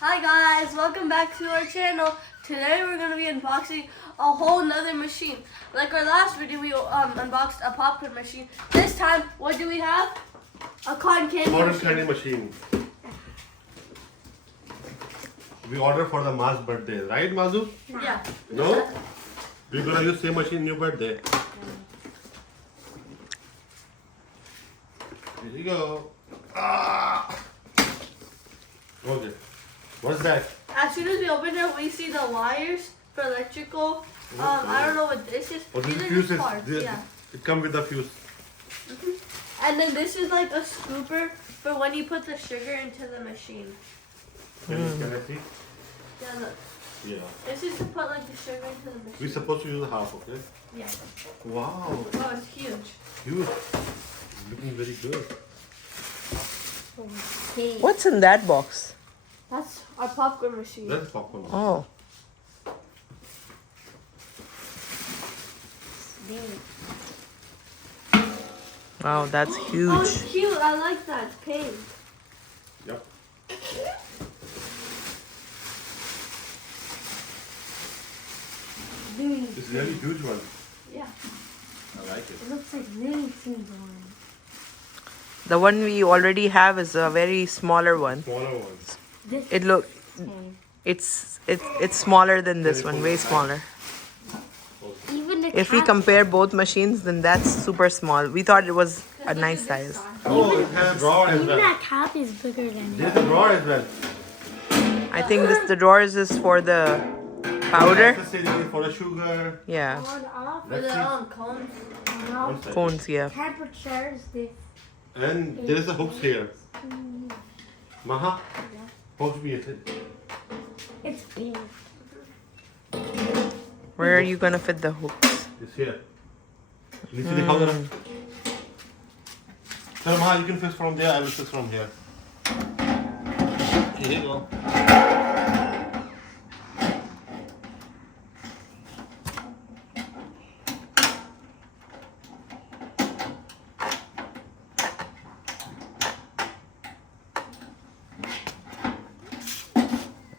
Hi guys, welcome back to our channel. Today we're going to be unboxing a whole nother machine. Like our last video, we unboxed a popcorn machine. This time, what do we have? A cotton candy Cotton machine. candy machine. We ordered for the Ma's birthday, right, Mazu? Yeah. No? We're gonna use same machine in your birthday. Here you go. Ah! Okay. What's that? As soon as we open it, we see the wires for electrical. I don't know what this is. Oh, this These is are just fuses. parts, yeah. It comes with the fuse. And then this is like a scooper for when you put the sugar into the machine. Can I see? Yeah, look. Yeah. This is to put like the sugar into the machine. We're supposed to use half, okay? Yeah. Wow. Oh, it's huge. Huge. Looking very good. Okay. What's in that box? That's our popcorn machine. That's popcorn. Oh, wow, that's Oh, huge. it's cute. I like that. It's pink. Yep. It's a really huge one. Yeah. I like it. It looks like really teeny one. The one we already have is a very smaller one. Smaller ones. This It look, it's smaller than this one, way smaller. even the If we cap, compare both machines, then that's super small. We thought it was a nice size. Oh, it has a drawer as even well. that cap is bigger than it. There's a drawer as well. I think the drawers is for the powder. Accessory for the sugar. Yeah, On off, With Let's their see. own cones. on One off. second. cones, yeah. Temperatures, this. And there is a hooks here. Maha, hooks bhi hai. It's big. Where are you gonna fit the hooks? It's here. नीचे दिखाओ जरा. Sir, Maha, you can fix from there. I will fix from here. Here you go.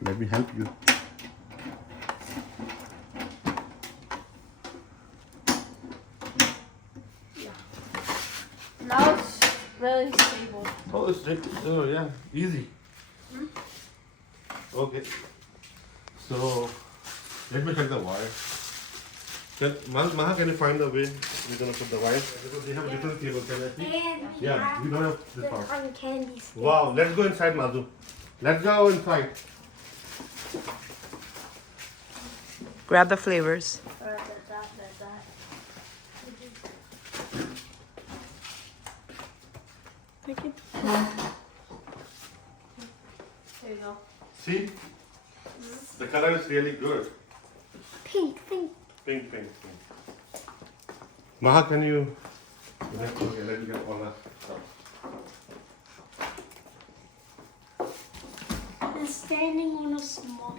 Let me help you. Now it's really stable. Oh, it's oh yeah, easy. Okay. So let me check the wire. Maha, can you find the way we're gonna put the wire? Because they have a different cable. Can I see? And we Yeah, have we don't have the this part. cotton candy stick. Wow, let's go inside, Mazu. Let's go inside. Grab the flavors. There you go. See? The color is really good. Pink, pink. Pink, pink, pink. Maha, can you? Okay, let me get all that stuff. It's standing on a small.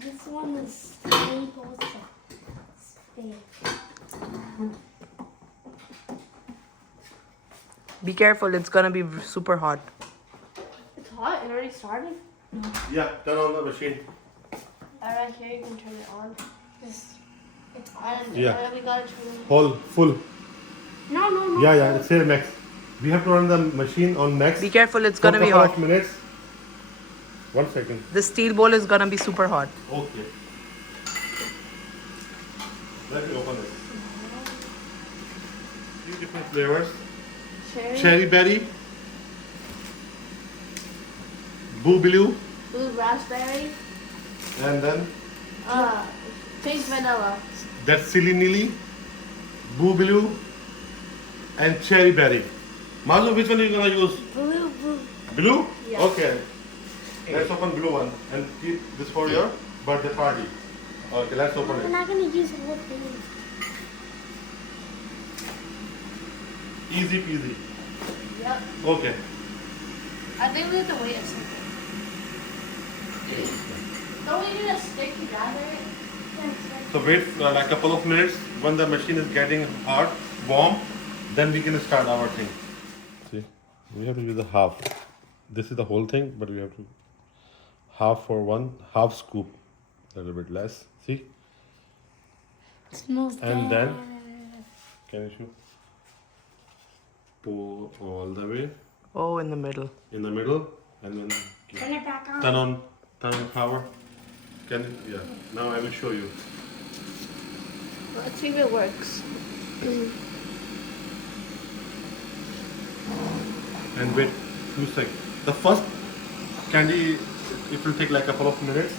This one is tiny also. It's big. Be careful, it's gonna be super hot. It's hot. It already started. Yeah, turn on the machine. Alright, here you can turn it on. This. It's And Yeah. we gotta turn Whole, full. No, no, no. Yeah, it's here max. We have to run the machine on max. Be careful, it's for gonna be couple hot. of minutes. 1 second. The steel bowl is gonna be super hot. Okay. Let me open it. Few different flavors. cherry, Cherry berry, blue, blue raspberry, and then pink vanilla. that's silly nilly, blue, and cherry berry. Mazu, which one are you gonna use? Blue, blue. Blue? Yeah. Okay. Let's open blue one and keep this for your birthday party. Okay, let's open We're it. not gonna use the whole thing. Easy peasy. Yep. Okay. I think we have to wait a second. Don't we need a stick to gather it? So wait like a couple of minutes. When the machine is getting hot, warm, then we can start our thing. See, we have to use the half. This is the whole thing, but we have to. half for one, half scoop, a little bit less. See? It smells And good. then, can you show? Pour all the way Oh, in the middle. in the middle, and then Turn it back on. turn on power. Can you? Yeah. Now I will show you. Let's see if it works. And wait 2 seconds. The first candy, it will take like a couple of minutes.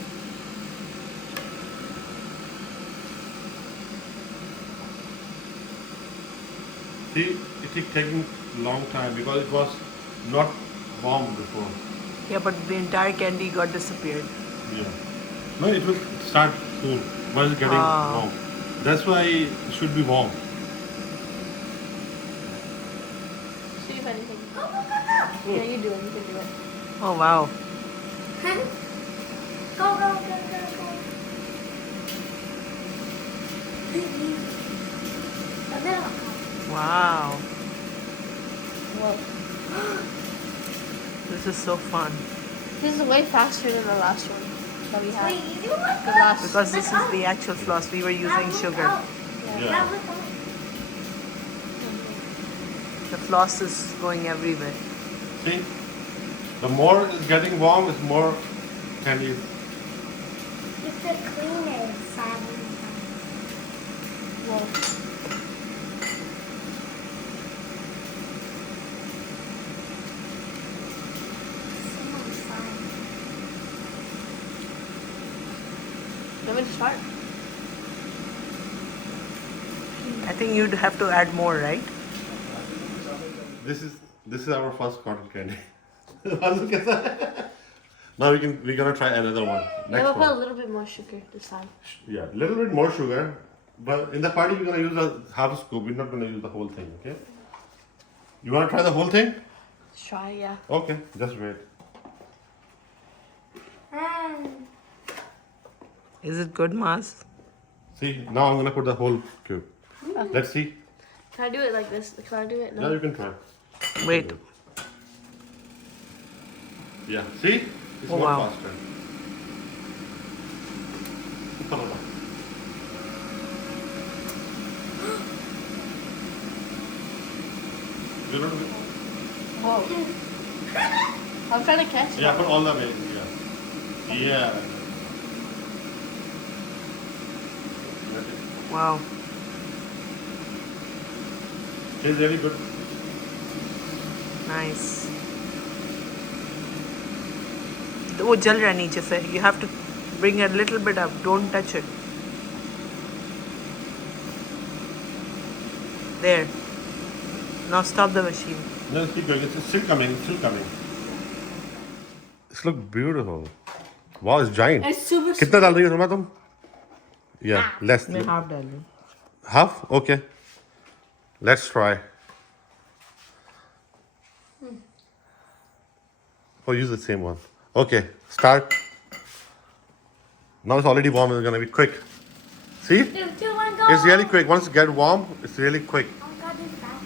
See, it is taking long time because it was not warm before. Yeah, but the entire candy got disappeared. Yeah. No, it will start soon once it's getting Ah. warm. That's why it should be warm. See if anything. Yeah, you do it. You can do it. Oh, wow. Go, go, go, go, go. The middle. Wow. Whoa. This is so fun. This is way faster than the last one that we had. Wait, you do what? The last. Because this is the actual floss. We were using sugar. Yeah. The floss is going everywhere. See, the more it's getting warm, it's more candy. It's the cleanest side. Whoa. You want me to start? I think you'd have to add more, right? This is our first cotton candy. Now we're gonna try another one. Yeah, Next we'll put a one. little bit more sugar this time. Yeah, a little bit more sugar. But in the party we're gonna use a half scoop. We're not gonna use the whole thing, okay? You wanna try the whole thing? Let's try, yeah. Okay, just wait. Is it good, Maz? See, now I'm gonna put the whole cube. Let's see. Can I do it like this? Can I do it? Yeah, No. you can try. Wait. Yeah, see? It's Oh, more wow. faster. You know, Whoa. I'm trying to catch it. yeah, put all the way. Yeah. Yeah. Wow. It's really good. Nice. वो जल रहा है नीचे से. You have to bring a little bit up. Don't touch it. There. Now stop the machine. No, it's keep going. It's still coming. It's still coming. This looks beautiful. Wow, it's giant. It's super कितना डाल रही हो रोमा तुम? Yeah, less. मैं half डाल रही हूँ. Half? Okay. Let's try. Oh, use the same one. Okay, start. Now it's already warm. It's gonna be quick. See? 3, 2, 1, go. It's really quick. Once it gets warm, it's really quick. Oh God, this fast.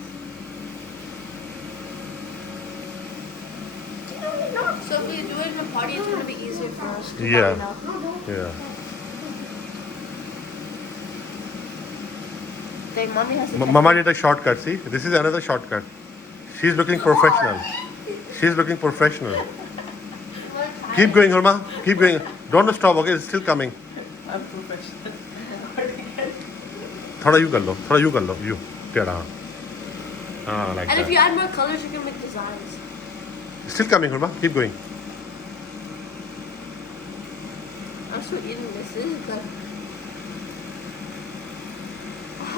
So if we do it in a party, it's gonna be easier for us. to Yeah. find out. Yeah. Then mommy has to. Mama did a shortcut. See? This is another shortcut. She's looking professional. She's looking professional. Keep going, Irma. Keep going. Don't stop. Okay, it's still coming. I'm professional. थोड़ा you कर लो. थोड़ा you कर लो. You. टेढ़ा. Ah, like And if that. you add more colors, you can make designs. It's still coming, Irma. Keep going. I'm still eating this. This is good.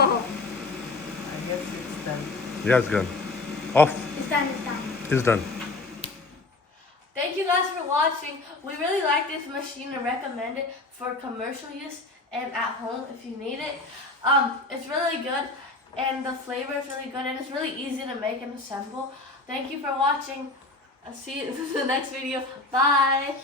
Oh. I guess it's done. Yeah, it's done. Off. It's done, it's done. It's done. Thank you guys for watching. We really like this machine and recommend it for commercial use and at home if you need it. It's really good and the flavor is really good and it's really easy to make and assemble. Thank you for watching. I'll see you in the next video. Bye.